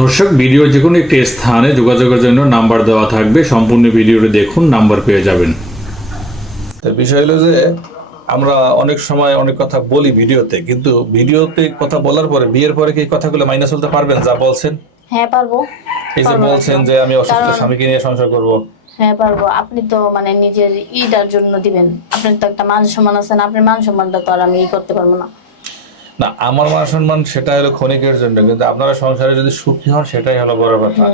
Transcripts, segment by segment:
দর্শক ভিডিও যে কোনো একটি স্থানে যোগাযোগের জন্য নাম্বার দেওয়া থাকবে। সম্পূর্ণ ভিডিওটি দেখুন নাম্বার পেয়ে যাবেন। তো বিষয় হলো যে আমরা অনেক সময় অনেক কথা বলি ভিডিওতে কিন্তু ভিডিওতে কথা বলার পরে বিয়ের পরে কি কথাগুলো মাইনে চলতে পারবেন? যা বলছেন। হ্যাঁ পারব। এই যে বলছেন যে আমি অসুস্থ স্বামীকে নিয়ে সংসার করব। হ্যাঁ পারব। আপনি তো মানে নিজের ইটার জন্য দিবেন। আপনার তো একটা মান সম্মান আছে না? আপনার মান সম্মানটা তো আর আমি ই করতে পারব না। না আমার মান সম্মান সেটা হলো ক্ষণিকের জন্য। কিন্তু আপনারা সংসারে যদি সুখী হন সেটাই হলো বড় কথা।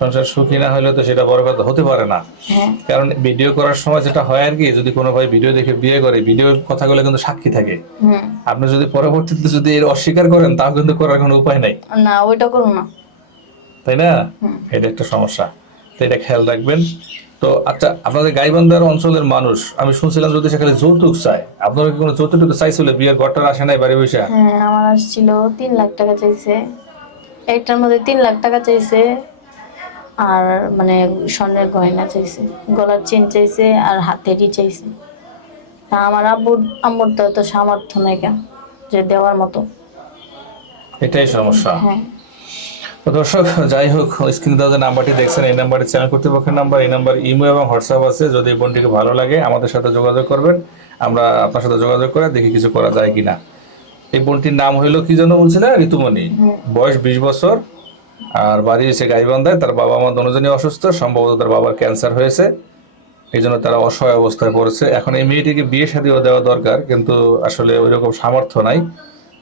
সংসার সুখী না হলে তো সেটা বড় কথা হতে পারে না। হ্যাঁ। কারণ ভিডিও করার সময় যেটা হয় আর কি যদি কোনো ভাই ভিডিও দেখে বিয়ে করে ভিডিও কথাগুলো কিন্তু সাক্ষী থাকে। আপনি যদি পরবর্তীতে যদি এর অস্বীকার করেন তাও কিন্তু করার কোনো উপায় নাই। না ওইটা করব না। তাই না? এটা একটা সমস্যা। তো এটা খেয়াল রাখবেন। তো আচ্ছা আপনাদের গাইবান্ধার অঞ্চলের মানুষ আমি শুনছিলাম যদি সেখানে যৌতুক চায় আপনারা কি কোনো যৌতুক চাইছিল? বিয়ের ঘরটার আসে নাই বাড়ি বসে? হ্যাঁ আমার আসছিল তিন লাখ টাকা চাইছে। একটার মধ্যে তিন লাখ টাকা চাইছে আর মানে স্বর্ণের গয়না চাইছে গলার চেন চাইছে আর হাতেরই চাইছে। তা আমার আব্বুর আম্মুর তো এত সামর্থ্য নেই কেন? যে দেওয়ার মতো। এটাই সমস্যা। হ্যাঁ। দর্শক, যাই হোক, স্ক্রিনে দেওয়া যে নাম্বারটি দেখছেন, এই নাম্বারে চ্যানেল কর্তৃপক্ষের নাম্বার, এই নাম্বার ইমো এবং হোয়াটসঅ্যাপ আছে। যদি এই বোনটিকে ভালো লাগে, আমাদের সাথে যোগাযোগ করবেন। আমরা আপনার সাথে যোগাযোগ করে দেখি কিছু করা যায় কিনা। এই বোনটির নাম হইল কি যেন বলছিল? ঋতুমণি। বয়স বিশ বছর, আর বাড়ি এসে গাইবান্ধায়। তার বাবা মা দুজনই অসুস্থ, সম্ভবত তার বাবার ক্যান্সার হয়েছে। এই জন্য তারা অসহায় অবস্থায় পড়েছে। এখন এই মেয়েটিকে বিয়ে শাদিও দেওয়া দরকার, কিন্তু আসলে ওই রকম সামর্থ্য নাই।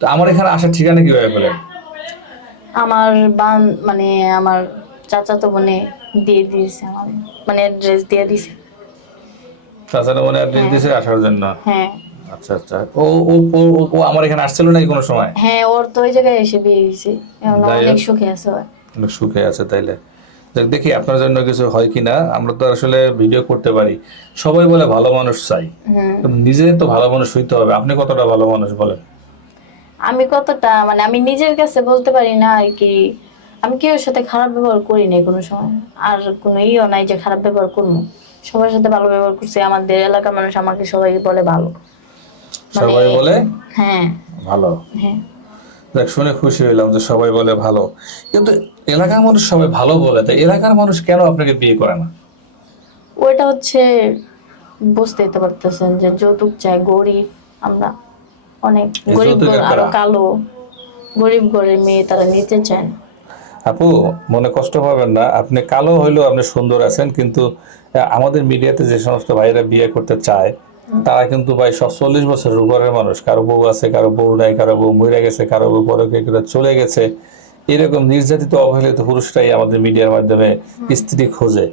তো আমার এখানে আসার ঠিকানা কীভাবে বলেন আমার বান মানে আমার চাচাতো বোনে দিয়ে দিয়েছে আমার মানে অ্যাড্রেস দিয়ে দিয়েছে। তাছাড়া মনে অ্যাড্রেস দিয়েছে আসার জন্য? হ্যাঁ। আচ্ছা আচ্ছা। ও আমার এখানে আসছিল নাকি কোনো সময়? হ্যাঁ ওর তো ওই জায়গায় এসে বিয়ে দিয়েছে এখন অনেক সুখে আছে অনেক সুখে আছে তাইলে। দেখি আপনার জন্য কিছু হয় কিনা। আমরা তো আসলে ভিডিও করতে পারি। সবাই বলে ভালো মানুষ চাই। নিজে তো ভালো মানুষ হইতে হবে। আপনি কতটা ভালো মানুষ বলেন? আমি কতটা মানে আমি নিজের কাছে বলতে পারি না আর কি আমি কেউ সাথে খারাপ ব্যবহার করি নাই কোনো সময়? আর কোনো ইও নাই যে খারাপ ব্যবহার করব। সবার সাথে ভালো ব্যবহার করছি আমাদের এলাকার মানুষ আমাকে সবাই বলে ভালো। সবাই বলে? হ্যাঁ। ভালো? হ্যাঁ। দেখ শুনে খুশি হইলাম যে সবাই বলে ভালো। কিন্তু এলাকার মানুষ সবাই ভালো বলে তাই এলাকার মানুষ কেন আপনাকে বিয়ে করে না? ওইটা হচ্ছে বুঝতেই তো পারতেছেন যে যৌতুক চাই গরিব আমরা। অনেক গরিব আরও কালো গরিব ঘরের মেয়ে তারা নিতে চায় না। আপু মনে কষ্ট পাবেন না। আপনি কালো হইলেও আপনি সুন্দর আছেন কিন্তু আমাদের মিডিয়াতে যে সমস্ত ভাইরা বিয়ে করতে চায় তারা কিন্তু ভাই সব চল্লিশ বছরের উপরের মানুষ। কারও বউ আছে কারও বউ নাই কারও বউ মরে গেছে কারও বউ পরকে চলে গেছে। এরকম নির্যাতিত অবহেলিত পুরুষরাই আমাদের মিডিয়ার মাধ্যমে স্ত্রী খোঁজে।